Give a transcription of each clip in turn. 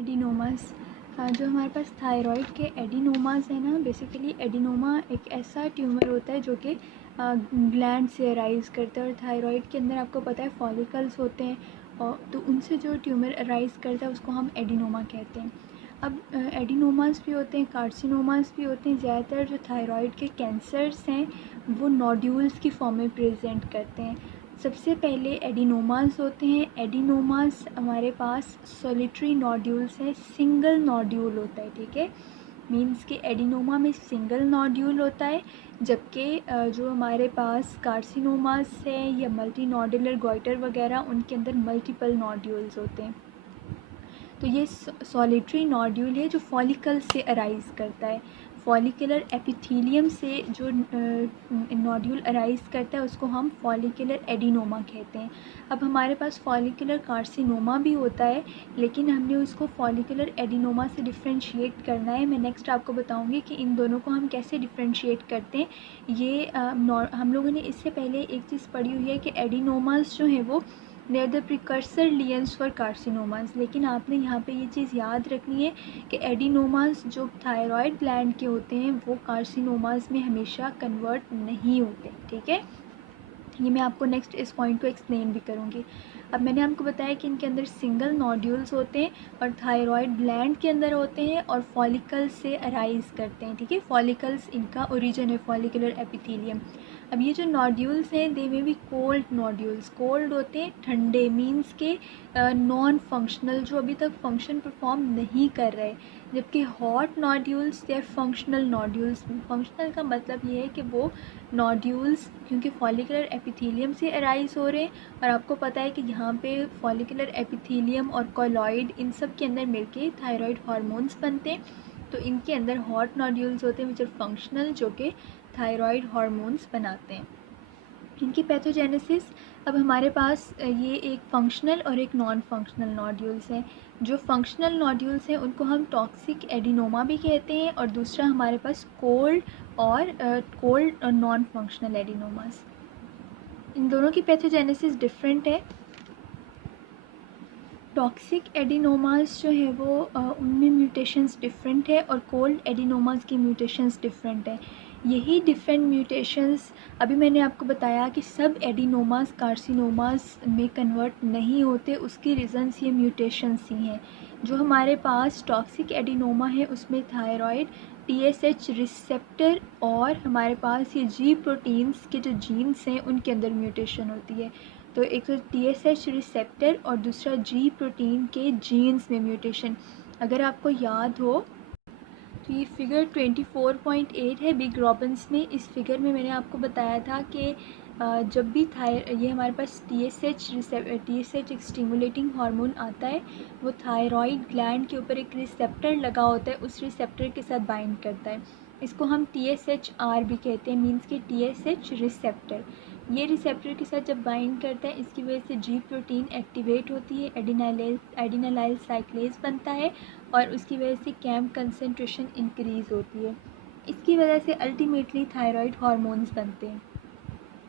Adenomas. जो हमारे पास thyroid के एडिनोमास है ना, बेसिकली एडिनोमा एक ऐसा ट्यूमर होता है जो कि ग्लैंड से अराइज करता है। और थायराइड के अंदर आपको पता है फॉलिकल्स होते हैं, और तो उनसे जो ट्यूमर अराइज करता है उसको हम एडिनोमा कहते हैं। अब एडिनोमास भी होते हैं, कार्सिनोमास भी होते हैं। ज़्यादातर जो थायराइड के कैंसर्स हैं वो नोड्यूल्स की फॉर्म में प्रेजेंट करते हैं। सबसे पहले एडिनोमास होते हैं। एडिनोमास हमारे पास सॉलिटरी नोड्यूल्स है, सिंगल नोड्यूल होता है, ठीक है। मीन्स कि एडिनोमा में सिंगल नोड्यूल होता है, जबकि जो हमारे पास कार्सिनोमास है या मल्टी नोडुलर गॉइटर वगैरह, उनके अंदर मल्टीपल नोड्यूल्स होते हैं। तो ये सॉलिटरी नोड्यूल है जो फॉलिकल से अराइज करता है। फॉलिकुलर एपिथेलियम से जो नोड्यूल अराइज करता है उसको हम फॉलिकुलर एडिनोमा कहते हैं। अब हमारे पास फॉलिकुलर कार्सिनोमा भी होता है, लेकिन हमने उसको फॉलिकुलर एडिनोमा से डिफ्रेंशिएट करना है। मैं नेक्स्ट आपको बताऊंगी कि इन दोनों को हम कैसे डिफ्रेंशिएट करते हैं। ये हम लोगों ने इससे पहले एक चीज़ पढ़ी हुई है कि एडिनोमास जो है वो they're the precursor lesions for carcinomas. लेकिन आपने यहाँ पे ये चीज़ याद रखनी है कि एडिनोमास जो थायराइड ग्लैंड के होते हैं वो कार्सिनोमास में हमेशा कन्वर्ट नहीं होते, ठीक है। ये मैं आपको नेक्स्ट इस पॉइंट को एक्सप्लेन भी करूँगी। अब मैंने आपको बताया कि इनके अंदर सिंगल नोड्यूल्स होते हैं और थायराइड ग्लैंड के अंदर होते हैं और फॉलिकल्स से अराइज करते हैं, ठीक है। फॉलिकल्स इनका ओरिजिन है, फॉलिकुलर एपिथेलियम। अब ये जो नोड्यूल्स हैं दे में भी कोल्ड नोड्यूल्स, कोल्ड होते हैं, ठंडे, मीन्स के नॉन फंक्शनल, जो अभी तक फंक्शन परफॉर्म नहीं कर रहे। जबकि हॉट नोड्यूल्स या फंक्शनल नोड्यूल्स, फंक्शनल का मतलब ये है कि वो नोड्यूल्स क्योंकि फॉलिकुलर एपिथेलियम से अराइज हो रहे हैं, और आपको पता है कि यहाँ पे फॉलिकुलर एपिथेलियम और कॉलॉइड इन सब के अंदर मिलके थायराइड हार्मोन्स बनते हैं। तो इनके अंदर हॉट नोड्यूल्स होते हैं विच आर फंक्शनल, जो कि थायराइड हार्मोन्स बनाते हैं। इनकी पैथोजेनेसिस, अब हमारे पास ये एक फंक्शनल और एक नॉन फंक्शनल नोड्यूल्स हैं। जो फंक्शनल नोड्यूल्स हैं उनको हम टॉक्सिक एडिनोमा भी कहते हैं, और दूसरा हमारे पास कोल्ड और नॉन फंक्शनल एडिनोमास। इन दोनों की पैथोजेनेसिस डिफरेंट है। टॉक्सिक एडिनोमास जो है वो उनमें म्यूटेशंस डिफरेंट है, और कोल्ड एडिनोमास की म्यूटेशंस डिफरेंट है। यही डिफरेंट म्यूटेशंस अभी मैंने आपको बताया कि सब एडिनोमास कार्सिनोमास में कन्वर्ट नहीं होते, उसकी रीज़न्स ये म्यूटेशंस ही हैं। जो हमारे पास टॉक्सिक एडिनोमा है उसमें थायराइड TSH रिसेप्टर और हमारे पास ये G प्रोटीन्स के जो जीन्स हैं उनके अंदर म्यूटेशन होती है। तो एक तो TSH रिसेप्टर और दूसरा G प्रोटीन के जीन्स में म्यूटेशन। अगर आपको याद हो तो ये फिगर 24.8 है बिग रॉबिन्स में। इस फिगर में मैंने आपको बताया था कि जब भी ये हमारे पास TSH एक स्टिमुलेटिंग हार्मोन आता है, वो थायराइड ग्लैंड के ऊपर एक रिसेप्टर लगा होता है, उस रिसेप्टर के साथ बाइंड करता है। इसको हम TSHR भी कहते हैं, मीन्स कि TSH रिसेप्टर। ये रिसेप्टर के साथ जब बाइंड करता है इसकी वजह से G प्रोटीन एक्टिवेट होती है, एडिनाइल साइक्लेज बनता है, और उसकी वजह से कैम्प कंसनट्रेशन इंक्रीज़ होती है। इसकी वजह से अल्टीमेटली थायराइड हार्मोन्स बनते हैं।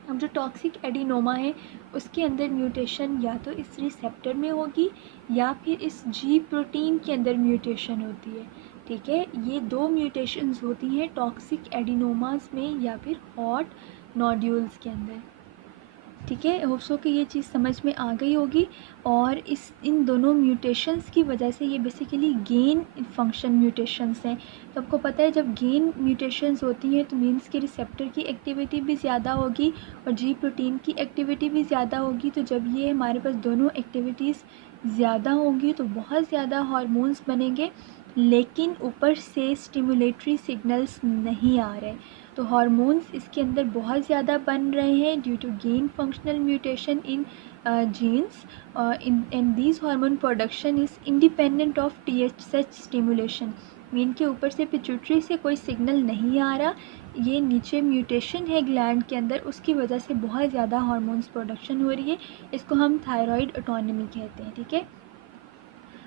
अब जो टॉक्सिक एडिनोमा है उसके अंदर म्यूटेशन या तो इस रिसेप्टर में होगी या फिर इस G प्रोटीन के अंदर म्यूटेशन होती है, ठीक है। ये दो म्यूटेशंस होती हैं टॉक्सिक एडिनोमास में या फिर हॉट नोड्यूल्स के अंदर, ठीक है। होप सो कि ये चीज़ समझ में आ गई होगी। और इन दोनों म्यूटेशंस की वजह से ये बेसिकली गेन फंक्शन म्यूटेशंस हैं। तो आपको पता है जब गेन म्यूटेशंस होती हैं तो मीन्स कि रिसेप्टर की एक्टिविटी भी ज़्यादा होगी और G प्रोटीन की एक्टिविटी भी ज़्यादा होगी। तो जब ये हमारे पास दोनों एक्टिविटीज़ ज़्यादा होंगी तो बहुत ज़्यादा हार्मोन्स बनेंगे, लेकिन ऊपर से स्टिमुलेटरी सिग्नल्स नहीं आ रहे। तो हार्मोन्स इसके अंदर बहुत ज़्यादा बन रहे हैं due to gain functional mutation in genes, and this hormone production is independent of TSH stimulation. Mean के ऊपर से पिट्यूटरी से कोई सिग्नल नहीं आ रहा, ये नीचे म्यूटेशन है ग्लैंड के अंदर, उसकी वजह से बहुत ज़्यादा हार्मोन्स प्रोडक्शन हो रही है। इसको हम थायराइड ऑटोनमी कहते हैं, ठीक है।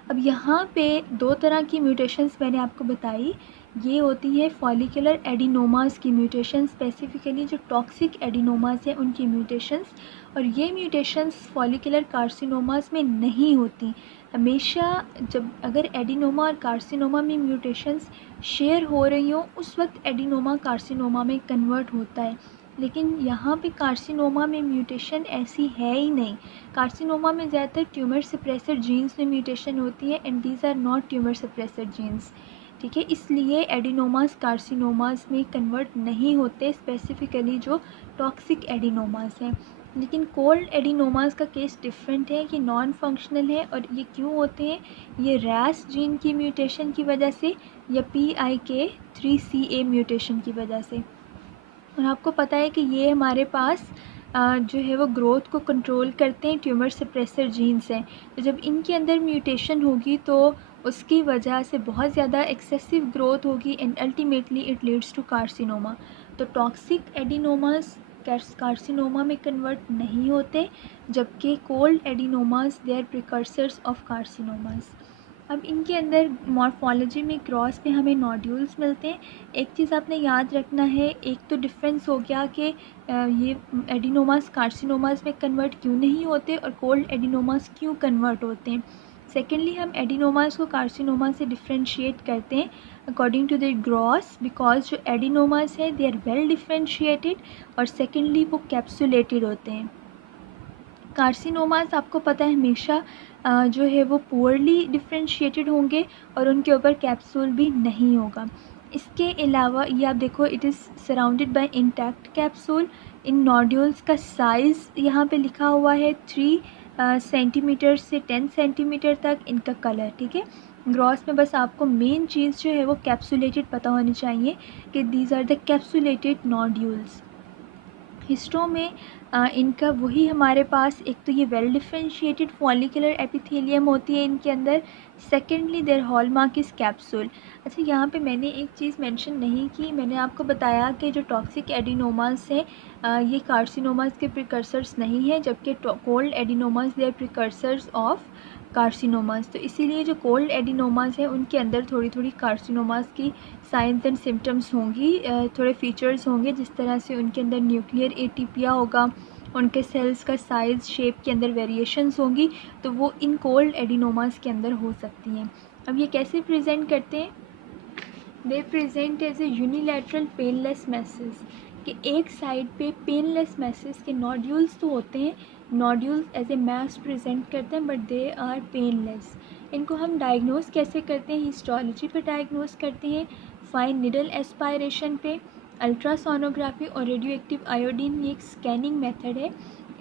अब यहाँ पे दो तरह की म्यूटेशंस मैंने आपको बताई ये होती है फॉलिकुलर एडिनोमास की म्यूटेशन, स्पेसिफिकली जो टॉक्सिक एडिनोमास हैं उनकी म्यूटेशंस। और ये म्यूटेशंस फॉलिकुलर कार्सिनोमास में नहीं होती। हमेशा जब अगर एडिनोमा और कार्सिनोमा में म्यूटेशंस शेयर हो रही हों उस वक्त एडिनोमा कार्सिनोमा में कन्वर्ट होता है, लेकिन यहाँ पे कार्सिनोमा में म्यूटेशन ऐसी है ही नहीं। कार्सिनोमा में ज़्यादातर ट्यूमर सप्रेसर जीन्स में म्यूटेशन होती है and these are not tumour suppressor genes, ठीक है। इसलिए एडिनोमास कार्सिनोमास में कन्वर्ट नहीं होते, स्पेसिफिकली जो टॉक्सिक एडिनोमास हैं। लेकिन कोल्ड एडिनोमास का केस डिफरेंट है, ये नॉन फंक्शनल है। और ये क्यों होते हैं? ये रैस जीन की म्यूटेशन की वजह से या PIK3CA म्यूटेशन की वजह से। और आपको पता है कि ये हमारे पास जो है वो ग्रोथ को कंट्रोल करते हैं, ट्यूमर सप्रेसर जीन्स हैं। तो जब इनके अंदर म्यूटेशन होगी तो उसकी वजह से बहुत ज़्यादा एक्सेसिव ग्रोथ होगी and ultimately it leads to carcinoma. तो टॉक्सिक एडिनोमास कार्सिनोमा में कन्वर्ट नहीं होते, जबकि cold adenomas they are precursors of carcinomas. अब इनके अंदर मॉर्फोलॉजी में क्रॉस में हमें नोड्यूल्स मिलते हैं। एक चीज़ आपने याद रखना है, एक तो डिफरेंस हो गया कि ये एडिनोमास कार्सिनोमास में कन्वर्ट क्यों नहीं होते और कोल्ड एडिनोमास क्यों कन्वर्ट होते हैं। सेकेंडली, हम एडिनोमास को कार्सिनोमा से डिफ्रेंशिएट करते हैं according to the gross, because जो एडिनोमास है दे आर वेल डिफ्रेंशिएटेड और सेकेंडली वो कैप्सुलेटेड होते हैं। कार्सिनोमास आपको पता है हमेशा जो है वो पुअरली डिफ्रेंशिएटेड होंगे और उनके ऊपर कैप्सूल भी नहीं होगा। इसके अलावा ये आप देखो, it is surrounded by intact capsule. In nodules का साइज़ यहाँ पे लिखा हुआ है 3 सेंटीमीटर से 10 सेंटीमीटर तक इनका कलर, ठीक है। ग्रॉस में बस आपको मेन चीज़ जो है वो कैप्सुलेटेड पता होनी चाहिए कि these are the capsulated nodules. Histo में इनका वही हमारे पास, एक तो ये वेल डिफ्रेंशिएटेड फॉलिकुलर एपिथेलियम होती है इनके अंदर। Secondly their hallmark is capsule. अच्छा, यहाँ पे मैंने एक चीज़ मेंशन नहीं की, मैंने आपको बताया कि जो टॉक्सिक एडिनोमास हैं ये कार्सिनोमास के प्रिकर्सर्स नहीं है, जबकि cold adenomas they are precursors of carcinomas. तो इसीलिए जो कोल्ड एडिनोमास हैं उनके अंदर थोड़ी थोड़ी कार्सिनोमास की साइंस एंड सिम्टम्स होंगी, थोड़े फीचर्स होंगे, जिस तरह से उनके अंदर न्यूक्लियर एटीपिया होगा, उनके सेल्स का साइज़ शेप के अंदर वेरिएशंस होंगी, तो वो इन कोल्ड एडिनोमास के अंदर हो सकती हैं। अब ये कैसे प्रेजेंट करते हैं? They present as a unilateral painless mass, कि एक साइड पे पेनलेस मैसेज के नोड्यूल्स तो होते हैं, nodules as a mass present करते हैं बट दे आर पेनलेस। इनको हम डायग्नोस कैसे करते हैं? हिस्टोलॉजी पे डायग्नोस करते हैं, फाइन निडल एस्पायरेशन पे, अल्ट्रासोनोग्राफी और रेडियो एक्टिव आयोडीन, ये एक स्कैनिंग मेथड है।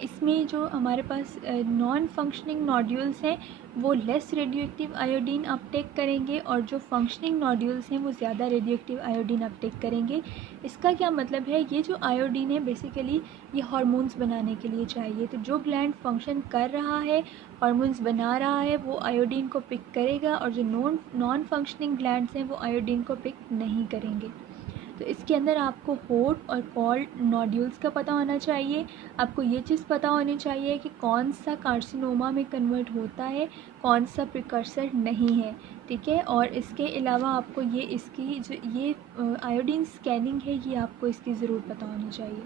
इसमें जो हमारे पास नॉन फंक्शनिंग नोड्यूल्स हैं वो less radio active iodine Uptake करेंगे और जो फंक्शनिंग नोड्यूल्स हैं वो ज़्यादा रेडियो एक्टिव आयोडीन अपटेक करेंगे। इसका क्या मतलब है? ये जो आयोडीन है बेसिकली ये हार्मोन्स बनाने के लिए चाहिए, तो जो ग्लैंड फंक्शन कर रहा है, हार्मोन्स बना रहा है, वो आयोडीन को पिक करेगा और जो नॉन फंक्शनिंग ग्लैंड्स हैं वो आयोडीन को पिक नहीं करेंगे। तो इसके अंदर आपको हॉट और कोल्ड नोड्यूल्स का पता होना चाहिए। आपको ये चीज़ पता होनी चाहिए कि कौन सा कार्सिनोमा में कन्वर्ट होता है, कौन सा प्रिकर्सर नहीं है, ठीक है। और इसके अलावा आपको ये इसकी जो ये आयोडीन स्कैनिंग है ये आपको इसकी ज़रूर पता होनी चाहिए।